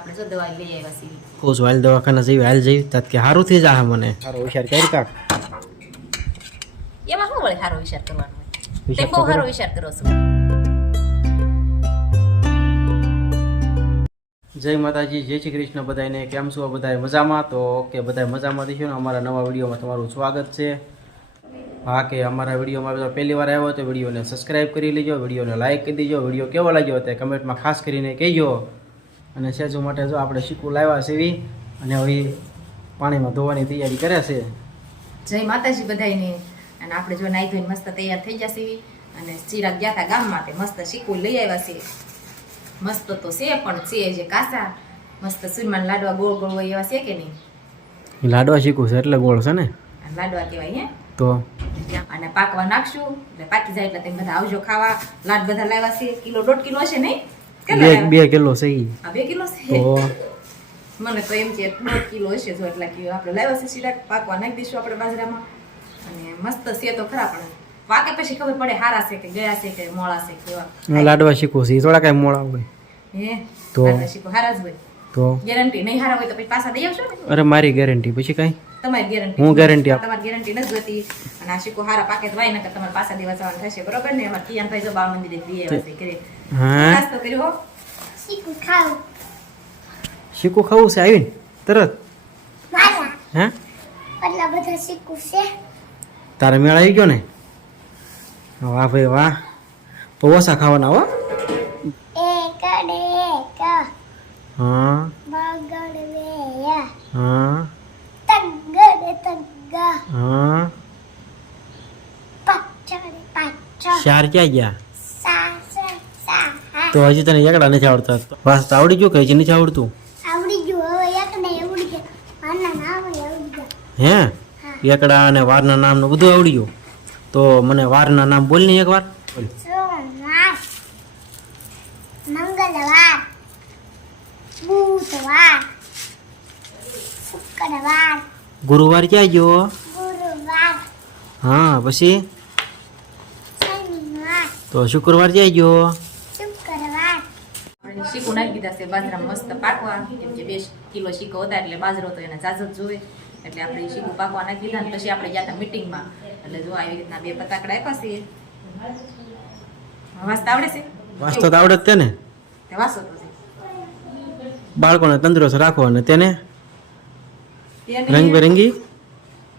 આપણે જો દવા લઈ આવ્યા છીએ કોસ વાલ દવાખાના જઈ હાલ જઈ તાત કે હારું થઈ જા મને હારો હોશિયાર કરી કાક એમાં શું વળે સારો વિચાર કરવાનો હોય તે વિચાર બહુ તો સારો કરો. વિચાર કરો છો જય માતાજી જય શ્રી કૃષ્ણ બધાને કેમ છો બધા મજામાં તો ઓકે બધા મજામાં થશો ને અમારા નવા વિડીયોમાં તમારું સ્વાગત છે હા કે અમારા વિડીયોમાં જો પહેલી વાર આવ્યો તો વિડીયોને સબસ્ક્રાઇબ કરી લેજો વિડીયોને લાઇક કરી દેજો વિડીયો કેવો લાગ્યો તે કમેન્ટમાં ખાસ કરીને કહેજો અને સેજુ માટે જો આપણે શીકું લાવ્યા છે અને હવે પાણીમાં ધોવાની તૈયારી કરે છે જય માતાજી બધાયને અને આપણે જો નાઈ ધોઈને મસ્ત તૈયાર થઈ જશે અને ચિરાગ ગયા હતા ગામમાં તે મસ્ત શીકું લઈ આવ્યા છે મસ્ત તો છે પણ છે જે કાસા મસ્ત સુરમાન લાડવા ગોળ ગોળ હોય એવા છે કે નહીં લાડવા શીકું છે એટલે ગોળ છે ને આ લાડવા કહેવાય હે તો અને પાકવા નાખશું એટલે પાકી જાય એટલે તમે બધા આવજો ખાવા લાડ બધા લાવ્યા છે કિલો 1.5 કિલો હશે નહીં કેટલા લાવ્યા? 2 કિલો છે ઈ. આ 2 કિલો છે તો મને તો એમ છે 1.5 કિલો હશે જો એટલા કિલો આપણે લાવ્યા છે સીધા પાકવા નાખી દઈશું આપણે બાજરામાં અને મસ્ત છે તો ખરા પણ પાકે પછી ખબર પડે હારા છે કે ગયા છે કે મોળા છે કેવા લાડવા શીકું છે ઈ થોડા કાંઈ મોળા હોય હે તો? લાડવા શીખો હારા જ હોય તો ગેરંટી નહીં હારા હોય તો પછી પાછા દઈ આવશો ને અરે મારી ગેરંટી પછી કાંઈ તમારી ગેરંટી હું guarantee આપું. તમારી ગેરંટી નથી જોતી અને આ શીખો હારા પાકે વાય નકર તમારે પાછા દેવા જવાનું થશે બરોબર ને અમાર કિયાનભાઈ જો બા મંદિરે દઈ આવ્યા છે કરે હા નાસ્તો કર્યો હો શીખું ખાવું શીકું ખાવું છે આવીને તરત મારા હે આટલા બધા શીખું છે તારે મેળ આવી ગયો ને વાહ ભાઈ વાહ તો ઓછા ખાવાના હો એક ને એક હા બગડ વેયા હા તગડ તગ હા પાછળ પાછળ ચાર ક્યાં ગયા સાસ સા તો હજી તને એકડા નથી આવડતા વાંચતા આવડી ગયું કે હજી નથી આવડતું આવડી ગયું હવે એક ને આવડી ગયું આના નામ આવડી ગયું હે એકડા અને વારના નામનું બધું આવડી ગયું તો મને વારના નામ બોલ ને એકવાર બોલ. સોમવાર મંગળવાર બુધવાર શુક્રવાર ગુરુવાર ક્યાં ગયો ગુરુવાર હા પછી શનિવાર તો શુક્રવાર ક્યાં ગયો શુક્રવાર અને શીકો નાખી દીધા છે બાજરા મસ્ત પાકવા કેમ કે 2 કિલો શીકો હતા એટલે બાજરો તો એને જાજો જ જોઈએ એટલે આપણે શીકો પાકવા નાખી દીધા ને પછી આપણે ગયા હતા મીટિંગમાં એટલે જો આવી રીતના 2 ફટાકડા આપ્યા છે વાંચતા આવડે છે વાંચતો તો આવડે જ તે ને તે વાંચો તો છે બાળકોને તંદુરસ્ત રાખો અને તેને તેને રંગબેરંગી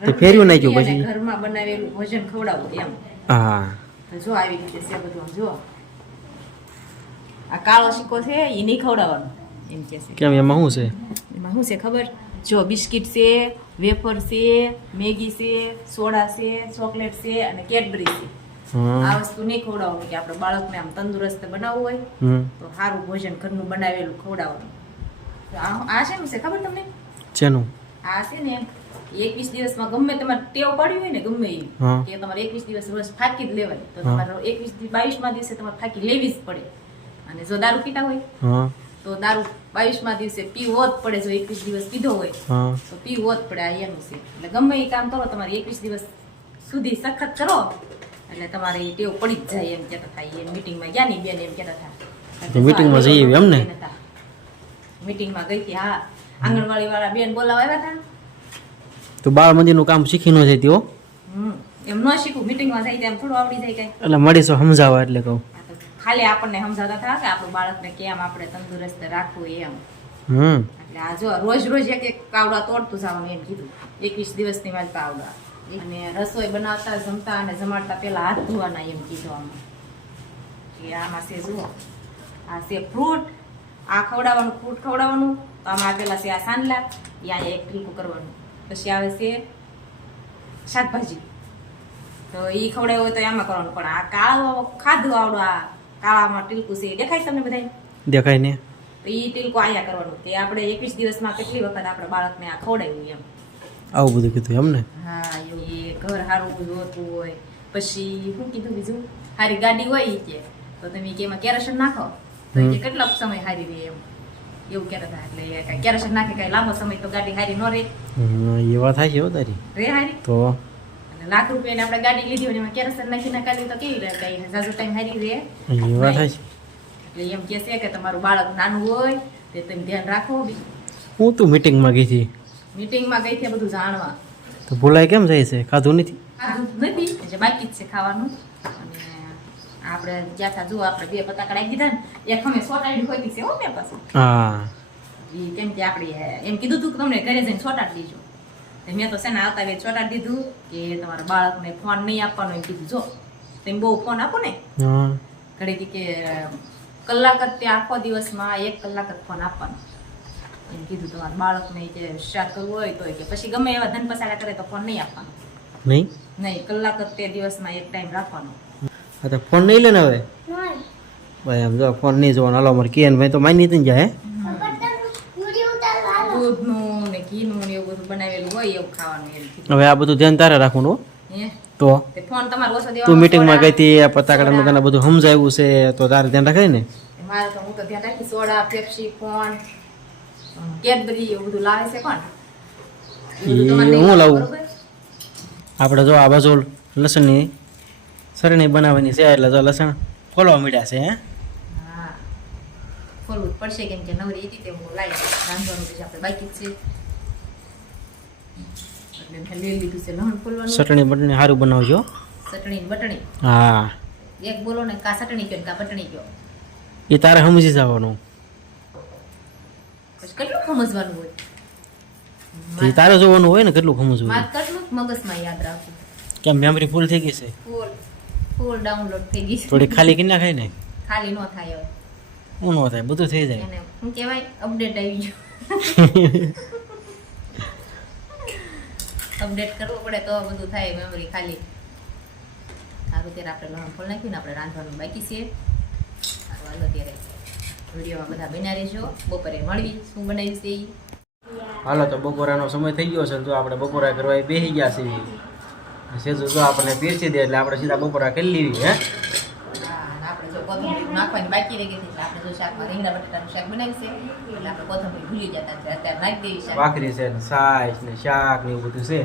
તે ફેરવી નાખ્યું અને પછી ઘરમાં બનાવેલું ભોજન ખવડાવવું એમ હા તો જો આવી રીતે છે બધું આમ જો આ કાળો શીકો છે એ નહીં ખવડાવવાનો એમ કે છે કેમ એમાં શું છે એમાં શું છે ખબર જો બિસ્કિટ છે વેફર છે મેગી છે સોડા છે ચોકલેટ છે અને કેડબરી છે હા આ વસ્તુ નહીં ખવડાવવાનું કે આપણે બાળકને આમ તંદુરસ્ત બનાવવું હોય હમ તો સારું ભોજન ઘરનું બનાવેલું ખવડાવવાનું તો આ શેનું છે ખબર તમને શેનું આ છે ને 21 દિવસમાં ગમે તમારે ટેવ પાડવી હોય ને ગમે એવી હા. કે તમારે 21 દિવસ રોજ ફાકી જ લેવાય તો તમારે 21 થી 22મા દિવસે તમારે ફાકી લેવી જ પડે અને જો દારૂ પીતા હોય હા તો દારૂ 22મા દિવસે પીવો જ પડે જો 21 દિવસ પીધો હોય હા તો પીવો જ પડે આ એનું છે એટલે ગમે એ કામ કરો તમારે 21 દિવસ સુધી સખત કરો એટલે તમારે એ ટેવ પડી જ જાય એમ કહેતા થાય એ મીટિંગમાં ગયા ની બેન એમ કહેતા હતા તો meetingમાં જઈએ એમ ને? મીટિંગમાં ગઈ હતી હા આંગણવાડી વાળા બેન બોલાવા આવ્યા હતા તો બાળ મંદિરનું કામ શીખી ન જતી હો એમ ન શીખું મીટિંગમાં જાય તો એમ થોડું આવડી જાય કઈ એટલે મળીશો સમજાવવા એટલે કહું આ તો ખાલી આપણને સમજાવતા હતા કે આપણું બાળકને કેમ આપણે તંદુરસ્ત રાખવું એમ હમ એટલે આ જો રોજ રોજ એક એક કાવડા તોડતું જવાનું એમ કીધું 21 દિવસની વાત કાવડા અને રસોઈ બનાવતા જમતા અને જમાડતા પહેલા હાથ ધોવાના એમ કીધું આમાં કે આમાં છે જુઓ આ છે ફ્રૂટ આ ખવડાવવાનું ફ્રૂટ ખવડાવવાનું તો આમાં આપેલા છે આ સાંડલા એ અહીંયા એક ટીલકું કરવાનું પછી આવે છે શાકભાજી તો એ ખવડાવ્યું હોય તો આમાં કરવાનું પણ આ કાળો ખાધું આવડું આ કાળામાં ટીલકું છે એ દેખાય તમને બધાય દેખાય ને તો એ ટીલકો અહીંયા કરવાનું તે આપણે 21 દિવસમાં કેટલી વખત આપણે બાળકને આ ખવડાવ્યું એમ આવું બધું કીધું એમ ને હા એવું એ ઘર સારું જોતું હોય પછી શું કીધું બીજું સારી ગાડી હોય ઈ કે તો તમે કે એમાં કેરોસીન નાખો તો એ કે કેટલો સમય સારી રહે એમ એવું કહેતા હતા એટલે એ કાંઈ કેરોસીન નાખે કાંઈ લાંબો સમય તો ગાડી સારી ન રહે એ વાત થાય છે હો તારી રે સારી તો અને લાખ રૂપિયાની આપણે ગાડી લીધી હોય ને એમાં કેરોસીન નાખીને કાઢી તો કેવી રહે કાંઈ ઝાઝો ટાઈમ સારી રહે એ વાત થાય છે એટલે એમ કહે છે કે તમારું બાળક નાનું હોય તો તે તમે ધ્યાન રાખો બી. હું તું મીટિંગમાં ગઈ હતી મીટિંગમાં ગઈ છે બધું જાણવા. તો ભૂલાય કેમ જાય છે? ખાધું નથી? ખાધું નથી એટલે બાકી જ છે ખાવાનું. અને આપણે જ્યાં થા જુઓ આપણે 2 પતાકા રાખી દીધા ને એક અમે સોટાડી હોતી છે હો મેં પાછું. હા ઈ કેમ કે આપણે એમ કીધું તું કે તમને ઘરે જઈને સોટાડી દેજો. તો મેં તો છે ને આવતા વેત સોટાડી દીધું કે તમારા બાળકને ફોન નહીં આપવાનો એમ કીધું. જો તમે બહુ ફોન આપો ને હા ઘડીથી કે કલાક જ તે આખો દિવસમાં 1 કલાક જ ફોન આપવાનો એમ કીધું. તમારા બાળકને કે શાક કરવું હોય તો કે પછી ગમે એવા ધન પસાડા કરે તો ફોન નહીં આપવાનો. નહીં નહીં, કલાક જ તે દિવસમાં એક ટાઈમ રાખવાનો. હા તો ફોન નહીં લે ને હવે નહીં ભાઈ આમ જો ફોન નહીં જોવાનો. હાલો અમારે કિયન ભાઈ તો માની નહીં જાય. વિડીયો ઉતારવા હાલો. દૂધનું ને ઘીનું ને એવું બધું બનાવેલું હોય એવું ખાવાનું એમ કીધું. હવે આ બધું ધ્યાન તારે રાખવાનું હો. હે તો તે ફોન તમારે ઓછો દેવાનો. તું મીટિંગમાં ગઈ હતી આ પતાકડાનું તને બધું સમજાવ્યું છે તો તારે ધ્યાન રાખે ને. મારે તો હું તો ધ્યાન રાખી. સોડા, પેપ્સી, કોણ, કેડબરી એવું બધું લાવે છે કોણ? એવું બધું તમારે હું નહીં લાવું? બરોબર? આપણે જો આ બાજુ લસણની સરણી બનાવવાની છે એટલે જો લસણ ફોલવા મળ્યા છે. હે હા, ખોલવું જ પડશે કેમ કે નવરી હતી તે હું લાવી રાંધવાનું પછી આપણે બાકી જ છે એટલે મેં લઈ લીધું છે લહણ ફોલવાનું. ચટણી બટણી સારું બનાવજો. ચટણી ને બટણી હા એક બોલો ને કા ચટણી કયો ને કા બટણી કયો. એ તારે સમજી જવાનું. પછી કેટલું સમજવાનું હોય? એ તારે જોવાનું હોય ને કેટલું સમજવું. મારે કેટલું મગજમાં યાદ રાખવું. કેમ મેમરી ફૂલ થઈ ગઈ છે? ફૂલ ડાઉનલોડ થઈ ગઈ છે. થોડી ખાલી કરી નાખાય ને. ખાલી ન થાય હવે. હું ન થાય બધું થઈ જાય. એને શું કહેવાય? અપડેટ આવી ગયું. અપડેટ કરવું પડે તો બધું થાય. મેમરી ખાલી સારું ત્યારે આપણે લહણ ફોલ નાખ્યું ને આપણે રાંધવાનું બાકી છે. સારું હાલો ત્યારે વિડીયોમાં બધા બન્યા રહેજો. બપોરે મળવી શું બનાવ્યું છે ઈ. હાલો તો બપોરાનો સમય થઈ ગયો છે. જો આપણે બપોરા કરવા બેસી ગયા છીએ. સેજુ જો આપણને પીરસી દે એટલે આપણે સીધા બપોરા કરી લેવી. હે હા, અને આપણે જો કોથમરી નાખવાની બાકી રહી ગઈ હતી એટલે આપણે જો શાકમાં રીંગણા બટાટાનું શાક બનાવ્યું છે એટલે આપણે કોથમરી ભૂલી જતા છે. અત્યારે નાખી દેવી શાક. ભાખરી છે ને છાશ ને શાક ને એવું બધું છે.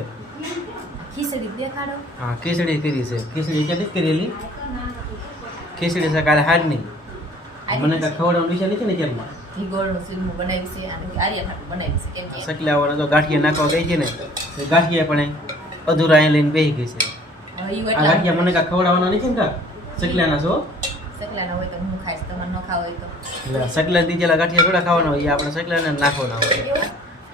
ખીચડી દેખાડો. હા ખીચડી કરી છે. ખીચડી ક્યાંથી જ કરેલી? ખીચડી છે કાલે હાડની. મને કાંઈ ખવડાવવાનું વિચાર નથી ને ક્યારમાં. ઘી ગોળનું સીધું બનાવ્યું છે અને આર્યા ખાટું બનાવ્યું છે કેમ કે સકલાવાળા તો ગાંઠિયા નાખવા ગઈ છે ને એ ગાંઠિયા પણ અધૂરા અહીં લઈને બેસી ગઈ છે. હવે ઈ આ એટલા ગાંઠિયા મને કાંઈ ખવડાવવાના નથી ને કા સકલાના છો. સકલાના હોય તો હું ખાઈશ, તમારે ન ખાવ હોય તો એટલે સકલા દીધેલા ગાંઠિયા થોડા ખાવાના હોય એ આપણે સકલાને નાખવાના હોય.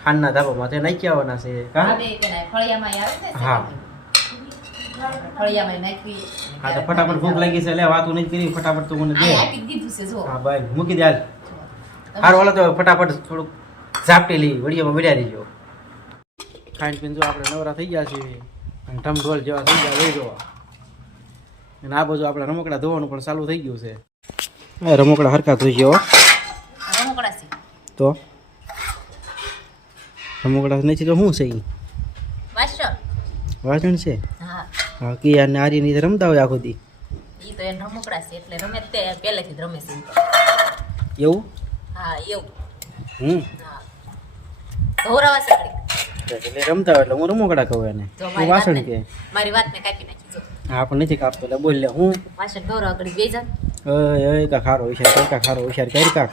ખાંડના ધાબામાં તે નાખી આવવાના છે. આ કા બે કે ના ફળિયામાં આવે ને હા. ફળિયામાં નાખવી. હા તો ફટાફટ ભૂખ લાગી છે. લે વાતું નથી કરી ફટાફટ તું મને દે. આ આપી જ દીધું છે જો. હા ભાઈ મૂકી દે હાલ. સારું હાલો તો ફટાફટ થોડુંક ઝાપટી લઈ વડીઓમાં બેઠા રહીજો. ખાઈને પીને જો આપણે નવરા થઈ ગયા છીએ અને ઢમઢોલ જેવા થઈ ગયા લઈ જોવા. અને આ બાજુ આપણે રમકડા ધોવાનું પણ ચાલુ થઈ ગયું છે. રમકડા હરખા ધોઈ ગયો રમકડા છે. તો રમકડા નથી તો શું છે એ? વાસણ. વાસણ છે. હા, હા કિયાર ને આર્યની રીતે રમતા હોય આખો દી. ઈ તો એને રમકડા છે એટલે રમે તે પહેલેથી જ રમે છે ઈ તો. એવું? હા એવું. હા. ધોરાવા સકડી. એટલે રમતા હોય એટલે હું રમકડા કહું એને. જો તું વાસણ કે? મારી વાતને કાપી નાખી જો. હા પણ નથી કાપતો એટલે બોલ લે હું. વાસણ ધોરા આગળ બેજા. એ કા ખારો વિચાર કર કા ખારો વિચાર કર કા.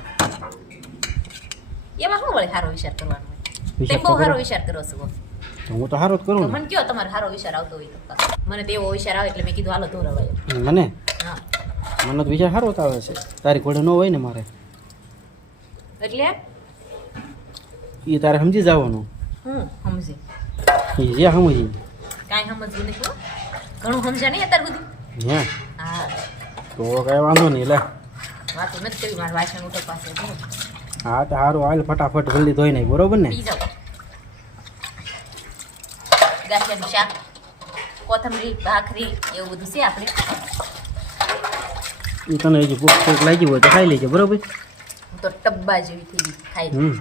એમાં શું વળે સારો વિચાર કરવાનો હોય? વિચાર તે બહુ તો સારો કરો. વિચાર કરો છો. તો હું તો હારો જ તો કરું ને. મને કયો તમારે સારો વિચાર આવતો હોય તો મને તો એવો વિચાર આવે એટલે મેં કીધું હાલો ધોરાવાય. મને હા મને તો વિચાર સારો જ આવે છે. તારી ઘોડે ન હોય ને મારે એટલે એ તારે સમજી જવાનું. હું સમજી એ જે સમજી કાંઈ સમજવું નથી હો. ઘણું સમજ્યા નહીં અત્યાર સુધી. હે હા તો કઈ વાંધો નહીં લે. વાતો નથી કરી મારે વાસણ ઉઠો પાસે જો. હા તો સારું હાલ ફટાફટ જલ્દી ધોઈ નાખ બરોબર ને. પી જાઓ. ગાંઠિયાનું શાક, કોથમરી, ભાખરી એવું બધું છે આપણે. એ તને હજી ભૂખ લાગી હોય તો ખાઈ લેજે બરોબર. હું તો ટબ્બા જેવી થઈ ગઈ ખાઈ લઉં.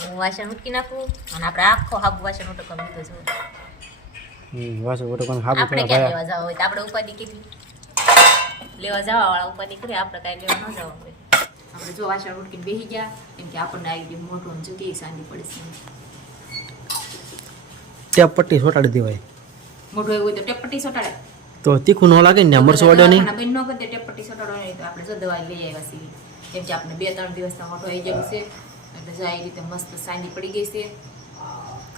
હું વાસણ મૂકી નાખું અને આપણે આખો હાબુ વાસણ ઉઠો કરી દીધો છે. વાસો ઓટો કોણ હાબુ આપણે થોડા ક્યાં લેવા જવા હોય તો આપણે ઉપાધિ કેટલી લેવા જવા વાળા ઉપાધિ કરીએ, આપણે કાંઈ લેવા ન જવા હોય. આપણે જો વાસણ ઉઠકીને બેસી ગયા કેમ કે આપણને આવી ગયું મોટું ને જુદી સાંડી પડે છે. ટેપ પટ્ટી સોટાડી દેવાય મોટું એવું હોય તો ટેપપટ્ટી સોટાડે તો તીખું ન લાગે ને મરચું વાડવાની. બેન નો કરતે ટેપપટ્ટી સોટાડવાની તો આપણે જો દવા લઈ આવ્યા છીએ કેમ કે આપણે 2-3 દિવસના મોટો આવી ગયેલું છે એટલે જો આ રીતે મસ્ત સાંડી પડી ગઈ છે.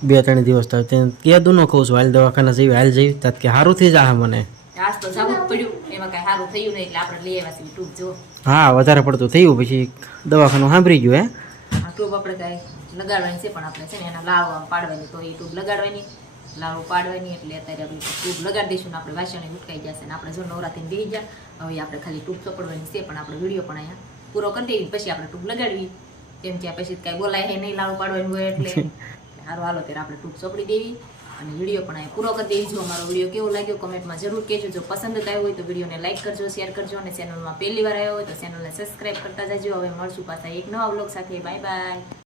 2-3 દિવસ થાય તે કીધું ન કહું છું હાલ દવાખાના જેવી હાલ જેવી તાત કે સારું થઈ જાય મને. આજ તો જવું જ પડ્યું, એમાં કાંઈ સારું થયું નહીં એટલે આપણે લઈ આવ્યા છીએ ટ્યુબ. જો હા વધારે પડતું થયું પછી દવાખાનું સાંભળી ગયું હે. આ ટ્યુબ આપણે કાંઈ લગાડવાની છે પણ આપણે છે ને એના લાવો આમ પાડવાની, તો એ ટ્યુબ લગાડવાની, લાવો પાડવાની. એટલે અત્યારે આપણે ટ્યુબ લગાડી દઈશું ને આપણે વાસણ ઉટકાઈ જશે ને આપણે જો નવરાત્રિને બેસી ગયા. હવે આપણે ખાલી ટ્યુબ ચોપડવાની છે પણ આપણે વિડીયો પણ અહીંયા પૂરો કરી દઈએ પછી આપણે ટ્યુબ લગાડવી, કેમ કે પછી કાંઈ બોલાય હે નહીં લાવો પાડવાનું હોય એટલે સારું હાલો ત્યારે આપણે ટ્યુબ ચોપડી દેવી અને વિડીયો પણ અહીંયા પૂરો કરી દેવી. જો અમારો વિડીયો કેવો લાગ્યો કમેન્ટમાં જરૂર કહેજો. જો પસંદ આવ્યો હોય તો વિડીયોને લાઈક કરજો, શેર કરજો અને ચેનલમાં પહેલી વાર આવ્યો હોય તો ચેનલને સબસ્ક્રાઈબ કરતા જજો. હવે મળશું પાછા એક નવા વ્લોગ સાથે. Bye bye.